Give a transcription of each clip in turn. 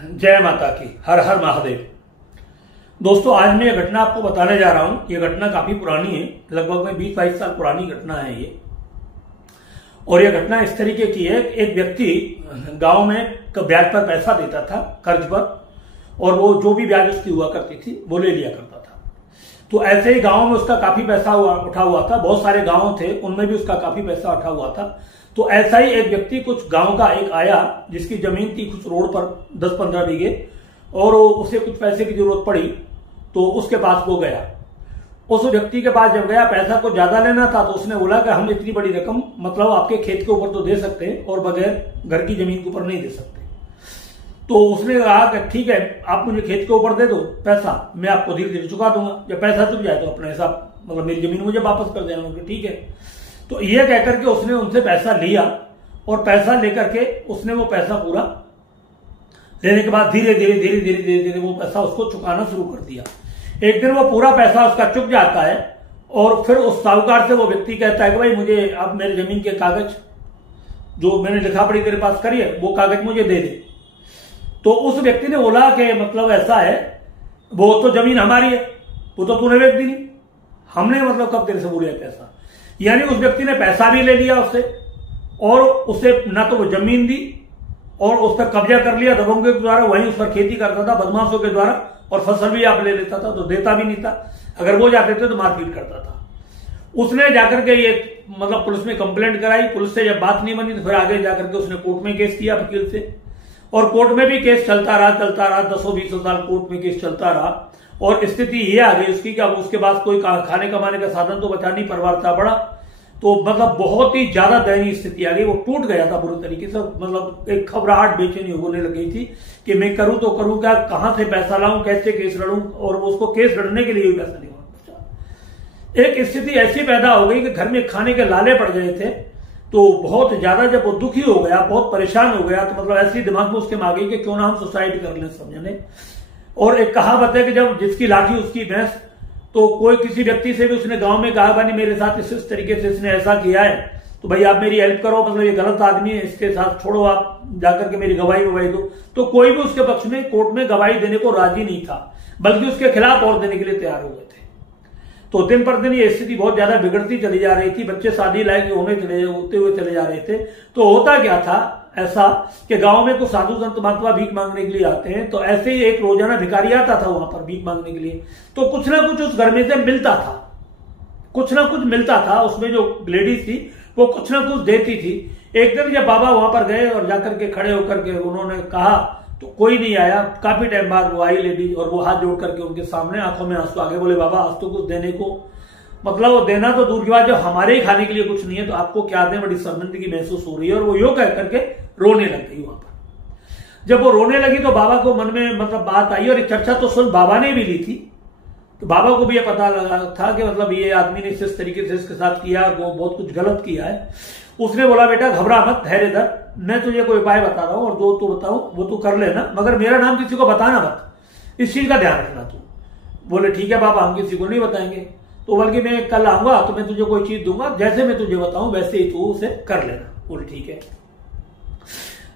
जय माता की, हर हर महादेव। दोस्तों, आज मैं ये घटना आपको बताने जा रहा हूं। ये घटना काफी पुरानी है, लगभग में 20-22 साल पुरानी घटना है ये। और ये घटना इस तरीके की है, एक व्यक्ति गांव में ब्याज पर पैसा देता था, कर्ज पर, और वो जो भी ब्याज उसकी हुआ करती थी वो ले लिया करता था। तो ऐसे ही गांव में उसका काफी पैसा उठा हुआ था। बहुत सारे गांव थे, उनमें भी उसका काफी पैसा उठा हुआ था। तो ऐसा ही एक व्यक्ति कुछ गांव का एक आया, जिसकी जमीन थी कुछ रोड पर 10-15 बीघे, और उसे कुछ पैसे की जरूरत पड़ी, तो उसके पास वो गया। उस व्यक्ति के पास जब गया, पैसा को ज्यादा लेना था, तो उसने बोला कि हम इतनी बड़ी रकम मतलब आपके खेत के ऊपर तो दे सकते हैं, और बगैर घर की जमीन के ऊपर नहीं दे सकते। तो उसने कहा कि ठीक है, आप मुझे खेत के ऊपर दे दो पैसा, मैं आपको धीरे धीरे चुका दूंगा। जब पैसा चुक जाए तो अपना हिसाब मतलब मेरी जमीन मुझे वापस कर देना। ठीक है। तो ये कहकर के उसने उनसे पैसा लिया, और पैसा लेकर के उसने वो पैसा पूरा लेने के बाद धीरे धीरे धीरे धीरे धीरे धीरे वो पैसा उसको चुकाना शुरू कर दिया। एक दिन वो पूरा पैसा उसका चुक जाता है, और फिर उस साहूकार से वो व्यक्ति कहता है कि भाई मुझे अब मेरे जमीन के कागज जो मैंने लिखा पढ़ी तेरे पास करी है, वो कागज मुझे दे दे। तो उस व्यक्ति ने बोला कि मतलब ऐसा है, वो तो जमीन हमारी है, वो तो तूने बेच दी नहीं, हमने मतलब कब तेरे से बोलिया पैसा। यानी उस व्यक्ति ने पैसा भी ले लिया उससे, और उसे ना तो वो जमीन दी, और उस पर कब्जा कर लिया दबंगों के द्वारा। वहीं उस पर खेती करता था बदमाशों के द्वारा, और फसल भी आप ले लेता था, तो देता भी नहीं था। अगर वो जाते थे तो मारपीट करता था। उसने जाकर के ये मतलब पुलिस में कंप्लेंट कराई। पुलिस से जब बात नहीं बनी तो फिर आगे जाकर के उसने कोर्ट में केस किया वकील से, और कोर्ट में भी केस चलता रहा 10-20 साल कोर्ट में केस चलता रहा। और स्थिति ये आ गई उसकी कि अब उसके पास कोई खाने कमाने का साधन तो बचा नहीं, परिवार था बड़ा, तो मतलब बहुत ही ज्यादा दयनीय स्थिति आ गई। वो टूट गया था बुरी तरीके से, मतलब एक घबराहट बेचैनी होने लग गई थी कि मैं करूं तो करूं क्या, कहां से पैसा लाऊं, कैसे केस लड़ूं, और उसको केस लड़ने के लिए भी पैसा नहीं बचा। एक स्थिति ऐसी पैदा हो गई कि घर में खाने के लाले पड़ गए थे। तो बहुत ज्यादा जब वो दुखी हो गया, बहुत परेशान हो गया, तो मतलब ऐसी दिमाग में उसके में आ गई कि क्यों ना हम सुसाइड कर लें समझने। और एक कहावत है कि जब जिसकी लाठी उसकी भैंस, तो कोई किसी व्यक्ति से भी उसने गांव में कहा भाई मेरे साथ इस तरीके से इसने ऐसा किया है, तो भाई आप मेरी हेल्प करो, मतलब ये गलत आदमी है, इसके साथ छोड़ो, आप जाकर के मेरी गवाही दो। तो कोई भी उसके पक्ष में कोर्ट में गवाही देने को राजी नहीं था, बल्कि उसके खिलाफ और देने के लिए तैयार हो गए थे। तो दिन पर दिन ये स्थिति बहुत ज्यादा बिगड़ती चली जा रही थी। बच्चे शादी लायक होते हुए चले जा रहे थे। तो होता क्या था ऐसा कि गांव में कुछ साधु संत महात्मा भीख मांगने के लिए आते हैं, तो ऐसे ही एक रोजाना भिखारी आता था वहां पर भीख मांगने के लिए। तो कुछ ना कुछ उस घर में से मिलता था, कुछ ना कुछ मिलता था। उसमें जो लेडीज थी वो कुछ ना कुछ देती थी। एक दिन जब बाबा वहां पर गए और जाकर के खड़े होकर के उन्होंने कहा, तो कोई नहीं आया। काफी टाइम बाद वो आई लेडीज, और वो हाथ जोड़ करके उनके सामने आंखों में आंसू आगे बोले, बाबा आज तो कुछ देने को, मतलब वो देना तो दूर की बात, जब हमारे ही खाने के लिए कुछ नहीं है तो आपको क्या दें, बड़ी शर्मिंदगी महसूस हो रही है। और वो यो कह करके रोने लग गई वहां पर। जब वो रोने लगी तो बाबा को मन में मतलब बात आई, और एक चर्चा तो सुन बाबा ने भी ली थी। तो बाबा को भी ये पता लगा था कि मतलब ये आदमी ने इस तरीके से इसके साथ किया, वो बहुत कुछ गलत किया है। उसने बोला बेटा घबरा मत, धैर्य धर, मैं तुझे कोई उपाय बता रहा हूं, और जो तू बताऊं वो तू कर लेना, मगर मेरा नाम किसी को बताना मत, इस चीज का ध्यान रखना तू। बोले ठीक है बाबा, हम किसी को नहीं बताएंगे। तो बल्कि मैं कल आऊंगा तो मैं तुझे कोई चीज दूंगा, जैसे मैं तुझे बताऊं वैसे ही तू उसे कर लेना। बोले ठीक है।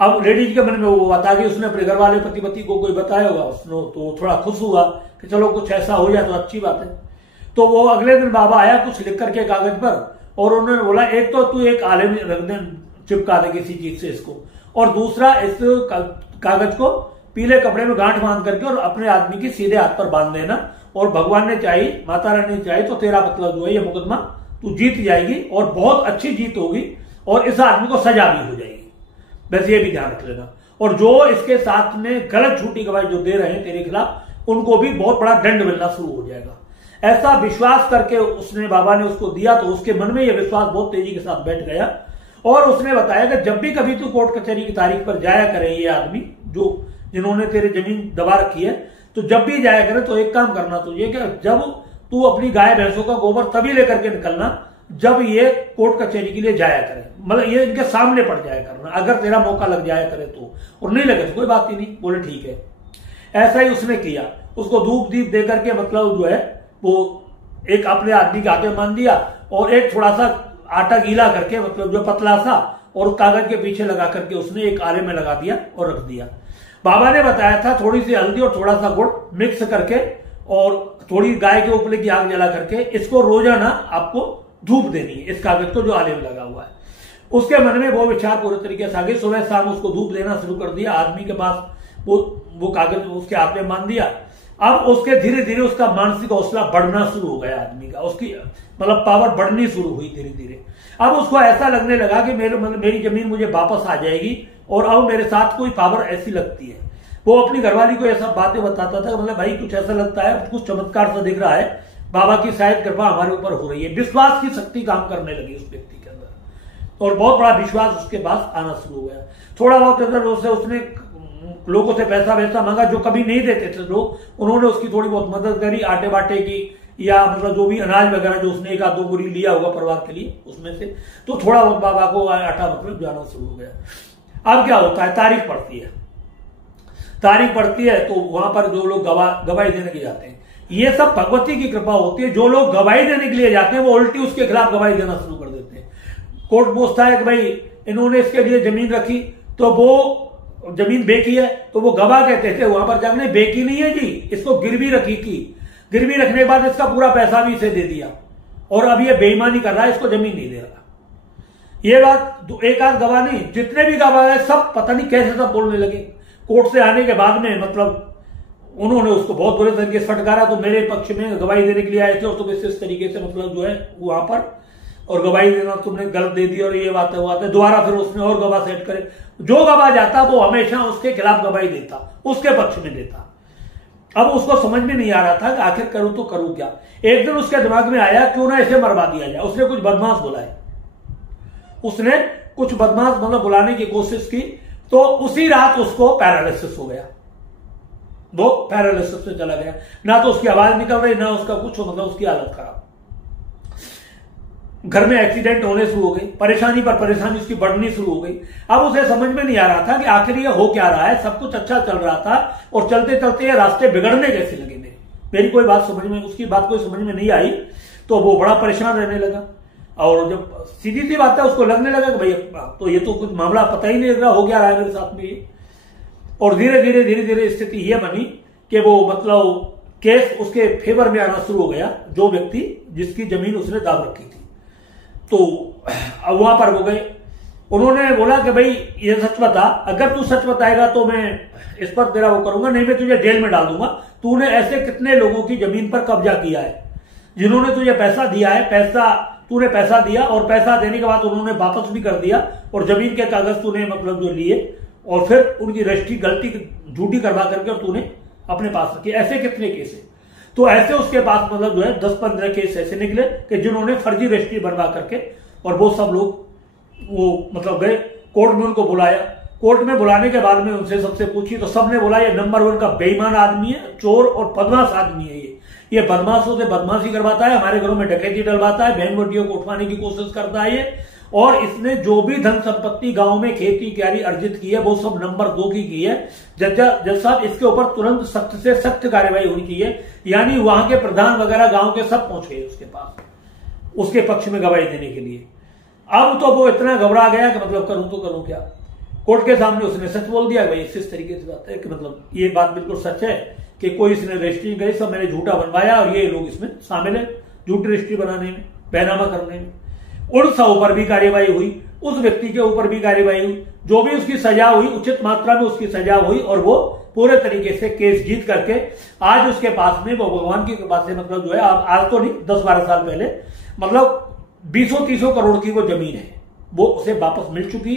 अब लेडीज के मन में वो बता गई, उसने अपने घर वाले पति को कोई बताया होगा उसने, तो थोड़ा खुश हुआ कि चलो कुछ ऐसा हो जाए तो अच्छी बात है। तो वो अगले दिन बाबा आया कुछ लिख करके कागज पर, और उन्होंने बोला एक तो तू एक आले में रख दे, चिपका दे किसी चीज से इसको, और दूसरा इस कागज को पीले कपड़े में गांठ बांध करके और अपने आदमी के सीधे हाथ पर बांध देना, और भगवान ने चाही, माता रानी ने चाही तो तेरा मतलब जो है ये मुकदमा तू जीत जाएगी, और बहुत अच्छी जीत होगी, और इस आदमी को सजा भी हो जाएगी। बस ये भी ध्यान रख लेना। और जो इसके साथ में गलत झूठी गवाही जो दे रहे हैं तेरे खिलाफ, उनको भी बहुत बड़ा दंड मिलना शुरू हो जाएगा। ऐसा विश्वास करके उसने बाबा ने उसको दिया, तो उसके मन में यह विश्वास बहुत तेजी के साथ बैठ गया। और उसने बताया कि जब भी कभी तू कोर्ट कचहरी की तारीख पर जाया करे, ये आदमी जो जिन्होंने तेरे जमीन दबा रखी है, तो जब भी जाया करे तो एक काम करना तुझे कि जब तू अपनी गाय भैंसों का गोबर तभी लेकर के निकलना जब ये कोर्ट कचहरी के लिए जाया करे, मतलब ये इनके सामने पड़ जाया करना, अगर तेरा मौका लग जाया करे तो, और नहीं लगे तो कोई बात ही नहीं। बोले ठीक है। ऐसा ही उसने किया। उसको धूप दीप दे करके मतलब जो है वो एक अपने आदमी के हाथ में बांध दिया, और एक थोड़ा सा आटा गीला करके मतलब जो पतला सा, और कागज के पीछे लगा करके उसने एक आले में लगा दिया और रख दिया। बाबा ने बताया था थोड़ी सी हल्दी और थोड़ा सा गुड़ मिक्स करके और थोड़ी गाय के उपले की आग जला करके इसको रोजाना आपको धूप देनी है, इस कागज को जो आले में लगा हुआ है। उसके मन में वो विचार पूरे तरीके से आ गए। सुबह शाम उसको धूप देना शुरू कर दिया। आदमी के पास वो कागज उसके हाथ में मान दिया। अब उसके धीरे धीरे उसका मानसिक हौसला बढ़ना शुरू हो गया आदमी का, उसकी मतलब पावर बढ़नी शुरू हुई धीरे धीरे। अब उसको ऐसा लगने लगा कि मेरी जमीन मुझे वापस आ जाएगी और अब मेरे साथ कोई पावर ऐसी लगती है। वो अपनी घरवाली को ऐसा बातें बताता था, मतलब भाई कुछ ऐसा लगता है, कुछ चमत्कार सा दिख रहा है, बाबा की शायद कृपा हमारे ऊपर हो रही है। विश्वास की शक्ति काम करने लगी उस व्यक्ति के अंदर और बहुत बड़ा विश्वास उसके पास आना शुरू हो गया। थोड़ा बहुत अंदर उसने लोगों से पैसा वैसा मांगा जो कभी नहीं देते थे लोग, उन्होंने उसकी थोड़ी बहुत मदद करी, आटे बाटे की या मतलब जो भी अनाज वगैरह जो उसने 1-2 बोरी लिया होगा परिवार के लिए उसमें से, तो थोड़ा बहुत बाबा को आटा मतलब जाना शुरू हो गया। अब क्या होता है, तारीख पड़ती है। तारीख पड़ती है तो वहां पर जो लोग गवाही देने के जाते हैं, ये सब भगवती की कृपा होती है। जो लोग गवाही देने के लिए जाते हैं वो उल्टी उसके खिलाफ गवाही देना शुरू कर देते हैं। कोर्ट पूछता है कि भाई इन्होंने इसके लिए जमीन रखी तो वो जमीन बेची है, तो वो गवाह कहते थे वहां पर जाकर बेची नहीं है जी, इसको गिरवी रखी थी, गिरवी रखने के बाद इसका पूरा पैसा भी इसे दे दिया और अब ये बेईमानी कर रहा है, इसको जमीन नहीं दे रहा। ये बात एक आध गवाह नहीं, जितने भी गवाह है सब पता नहीं कैसे सब बोलने लगे। कोर्ट से आने के बाद में मतलब उन्होंने उसको बहुत बुरे तरीके से फटकारा। तो मेरे पक्ष में गवाही देने के लिए आए थे और तुम इस तरीके से मतलब जो है वहां पर और गवाही देना तुमने गलत दे दी और ये बात है वो बात है। दोबारा फिर उसने और गवाह सेट करे। जो गवाह जाता वो हमेशा उसके खिलाफ गवाही देता, उसके पक्ष में देता। अब उसको समझ में नहीं आ रहा था कि आखिर करूं तो करूं क्या। एक दिन उसके दिमाग में आया क्यों ना इसे मरवा दिया जाए। उसने कुछ बदमाश बुलाए, उसने कुछ बदमाश मतलब बुलाने की कोशिश की, तो उसी रात उसको पैरालिसिस हो गया। वो पैरालिसिस से चला गया, ना तो उसकी आवाज निकल रही ना उसका कुछ, मतलब उसकी हालत खराब। घर में एक्सीडेंट होने शुरू हो गई, परेशानी पर परेशानी उसकी बढ़नी शुरू हो गई। अब उसे समझ में नहीं आ रहा था कि आखिर ये हो क्या रहा है। सब कुछ अच्छा चल रहा था और चलते चलते ये रास्ते बिगड़ने कैसे लगे मेरी कोई बात समझ में, उसकी बात कोई समझ में नहीं आई। तो वो बड़ा परेशान रहने लगा और जब सीधी सी बात है उसको लगने लगा कि भाई तो ये तो कुछ मामला पता ही नहीं लग रहा, हो क्या रहा है मेरे साथ में ये। और धीरे धीरे स्थिति यह बनी कि वो मतलब केस उसके फेवर में आना शुरू हो गया, जो व्यक्ति जिसकी जमीन उसने दाव रखी थी। तो अब वहां पर वो गए, उन्होंने बोला कि भाई ये सच बता, अगर तू सच बताएगा तो मैं इस पर तेरा वो करूंगा, नहीं मैं तुझे जेल में डाल दूंगा। तूने ऐसे कितने लोगों की जमीन पर कब्जा किया है जिन्होंने तुझे पैसा दिया है, तूने पैसा दिया और पैसा देने के बाद उन्होंने वापस भी कर दिया और जमीन के कागज तूने मतलब जो लिए और फिर उनकी रजिस्ट्री गलती झूठी करवा करके और तूने अपने पास रखी। ऐसे कितने केस है? तो ऐसे उसके पास मतलब जो है 10-15 केस ऐसे निकले कि जिन्होंने फर्जी रजिस्ट्री बनवा करके और वो सब लोग वो मतलब गए कोर्ट में, उनको बुलाया। कोर्ट में बुलाने के बाद में उनसे सबसे पूछी तो सबने बोला ये नंबर 1 का बेईमान आदमी है, चोर और बदमाश आदमी है। ये बदमाशों से बदमाशी करवाता है, हमारे घरों में डकैती डलवाता है, बहन बेटियों को उठवाने की कोशिश करता है ये, और इसने जो भी धन संपत्ति गांव में खेती क्यारी अर्जित की है वो सब नंबर 2 की है। जज साहब इसके ऊपर तुरंत सख्त से सख्त कार्रवाई होनी चाहिए। यानी वहां के प्रधान वगैरह गांव के सब पहुंचे उसके पास उसके पक्ष में गवाही देने के लिए। अब तो वो इतना घबरा गया कि मतलब करूं तो करूं क्या। कोर्ट के सामने उसने सच बोल दिया, भाई इस तरीके से बात है कि मतलब ये बात बिल्कुल सच है कि कोई इसने रजिस्ट्री नहीं करी, सब मैंने झूठा बनवाया और ये लोग इसमें शामिल है झूठी रजिस्ट्री बनाने में, बैनामा करने में। उन सब ऊपर भी कार्यवाही हुई, उस व्यक्ति के ऊपर भी कार्यवाही हुई, जो भी उसकी सजा हुई उचित मात्रा में उसकी सजा हुई और वो पूरे तरीके से केस जीत करके आज उसके पास में वो भगवान की कृपा से मतलब जो है आज तो नहीं 10-12 साल पहले मतलब 20-30 करोड़ की वो जमीन है वो उसे वापस मिल चुकी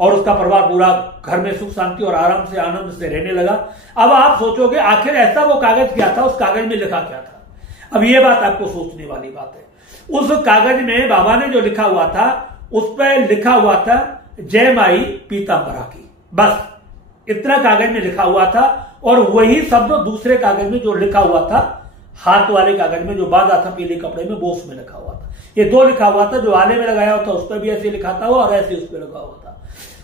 और उसका परिवार पूरा घर में सुख शांति और आराम से आनंद से रहने लगा। अब आप सोचोगे आखिर ऐसा वो कागज क्या था, उस कागज में लिखा क्या था? अब ये बात आपको सोचने वाली बात है। उस कागज में बाबा ने जो लिखा हुआ था उस पर लिखा हुआ था जय माई पीतांबरा की, बस इतना कागज में लिखा हुआ था। और वही शब्द दूसरे कागज में जो लिखा हुआ था हाथ वाले कागज में जो बांधा था पीले कपड़े में वो उसमें लिखा हुआ था। ये 2 लिखा हुआ था, जो आले में लगाया हुआ था उस पर भी ऐसे लिखा था और ऐसे उस पर लगा हुआ था।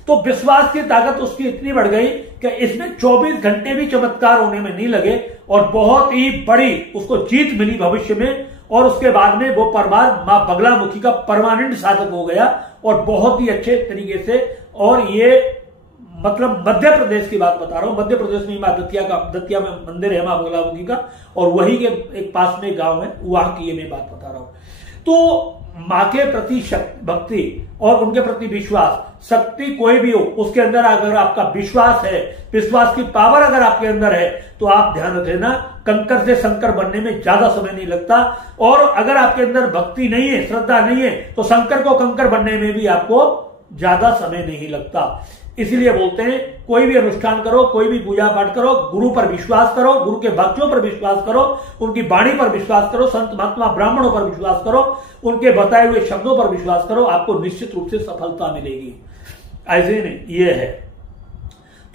तो विश्वास की ताकत उसकी इतनी बढ़ गई कि इसमें 24 घंटे भी चमत्कार होने में नहीं लगे और बहुत ही बड़ी उसको जीत मिली भविष्य में। और उसके बाद में वो परिवार मां बगलामुखी का परमानेंट साधक हो गया और बहुत ही अच्छे तरीके से। और ये मतलब मध्य प्रदेश की बात बता रहा हूं, मध्य प्रदेश में मां दतिया में मंदिर है मां बगलामुखी का, और वही के एक पास में गांव है, वहां की ये मैं बात बता रहा हूं। तो मां के प्रति भक्ति और उनके प्रति विश्वास, शक्ति कोई भी हो, उसके अंदर अगर आपका विश्वास है, विश्वास की पावर अगर आपके अंदर है, तो आप ध्यान रख लेना कंकर से शंकर बनने में ज्यादा समय नहीं लगता। और अगर आपके अंदर भक्ति नहीं है, श्रद्धा नहीं है, तो शंकर को कंकर बनने में भी आपको ज्यादा समय नहीं लगता। इसलिए बोलते हैं कोई भी अनुष्ठान करो, कोई भी पूजा पाठ करो, गुरु पर विश्वास करो, गुरु के भक्तों पर विश्वास करो, उनकी वाणी पर विश्वास करो, संत महात्मा ब्राह्मणों पर विश्वास करो, उनके बताए हुए शब्दों पर विश्वास करो, आपको निश्चित रूप से सफलता मिलेगी। ऐसे नहीं ये है।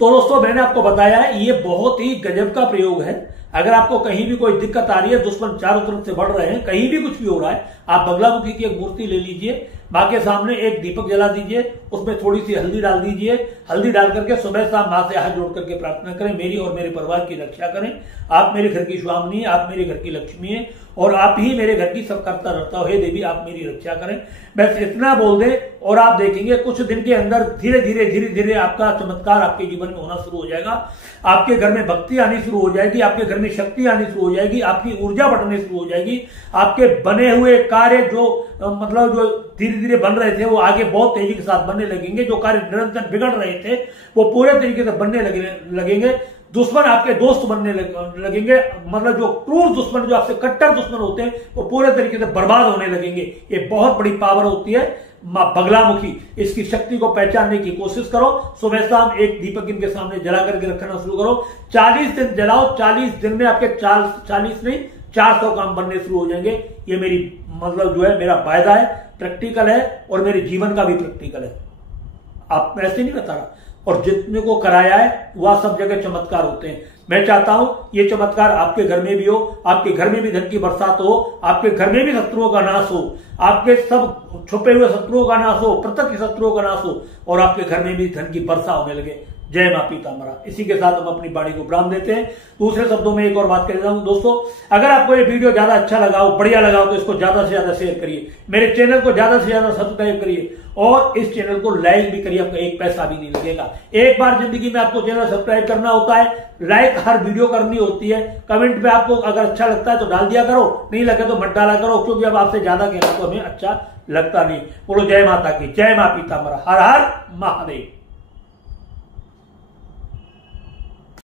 तो दोस्तों मैंने आपको बताया है, ये बहुत ही गजब का प्रयोग है। अगर आपको कहीं भी कोई दिक्कत आ रही है, दुश्मन चारों तरफ से बढ़ रहे हैं, कहीं भी कुछ भी हो रहा है, आप बगलामुखी की एक मूर्ति ले लीजिए, मां के सामने एक दीपक जला दीजिए, उसमें थोड़ी सी हल्दी डाल दीजिए, हल्दी डाल करके सुबह शाम मां से हाथ जोड़ करके प्रार्थना करें, मेरी और मेरे परिवार की रक्षा करें। आप मेरे घर की स्वामिनी है, आप मेरे घर की लक्ष्मी है, और आप ही मेरे घर की सब करता रहता हो, हे देवी आप मेरी रक्षा करें। बस इतना बोल दे और आप देखेंगे कुछ दिन के अंदर धीरे धीरे आपका चमत्कार आपके जीवन में होना शुरू हो जाएगा। आपके घर में भक्ति आनी शुरू हो जाएगी, आपके घर में शक्ति आनी शुरू हो जाएगी, आपकी ऊर्जा बढ़ने शुरू हो जाएगी। आपके बने हुए कार्य जो मतलब जो धीरे धीरे बन रहे थे, वो आगे बहुत तेजी के साथ बनने लगेंगे। जो कार्य निरंतर बिगड़ रहे थे, वो पूरे तरीके से बनने लगेंगे। दुश्मन आपके दोस्त बनने लगेंगे, मतलब जो क्रूर दुश्मन, जो आपसे कट्टर दुश्मन होते हैं, वो पूरे तरीके से बर्बाद होने लगेंगे। ये बहुत बड़ी पावर होती है मां बगलामुखी। इसकी शक्ति को पहचानने की कोशिश करो। सुबह शाम एक दीपक इनके सामने जला करके रखना शुरू करो। 40 दिन जलाओ, 40 दिन में आपके 40 नहीं 400 काम बनने शुरू हो जाएंगे। ये मेरी मतलब जो है मेरा वायदा है, प्रैक्टिकल है, और मेरे जीवन का भी प्रैक्टिकल है। आप ऐसे नहीं बता रहा, और जितने को कराया है वह सब जगह चमत्कार होते हैं। मैं चाहता हूं ये चमत्कार आपके घर में भी हो, आपके घर में भी धन की बरसात हो, आपके घर में भी शत्रुओं का नाश हो, आपके सब छुपे हुए शत्रुओं का नाश हो, प्रत्यक्ष शत्रुओं का नाश हो, और आपके घर में भी धन की वर्षा होने लगे। जय मां पीताम्बरा। इसी के साथ हम अपनी वाणी को विराम देते हैं। दूसरे शब्दों में एक और बात कह देता हूं दोस्तों, अगर आपको ये वीडियो ज्यादा अच्छा लगा हो, बढ़िया लगा हो, तो इसको ज्यादा से ज्यादा शेयर करिए, मेरे चैनल को ज्यादा से ज्यादा सब्सक्राइब करिए, और इस चैनल को लाइक भी करिए। आपको एक पैसा भी नहीं लगेगा। एक बार जिंदगी में आपको चैनल सब्सक्राइब करना होता है, लाइक हर वीडियो करनी होती है। कमेंट पे आपको अगर अच्छा लगता है तो डाल दिया करो, नहीं लगे तो मत डाला करो, क्योंकि अब आपसे ज्यादा कहना तो हमें अच्छा लगता नहीं। बोलो जय माता की, जय मां पीताम्बरा, हर हर महादेव।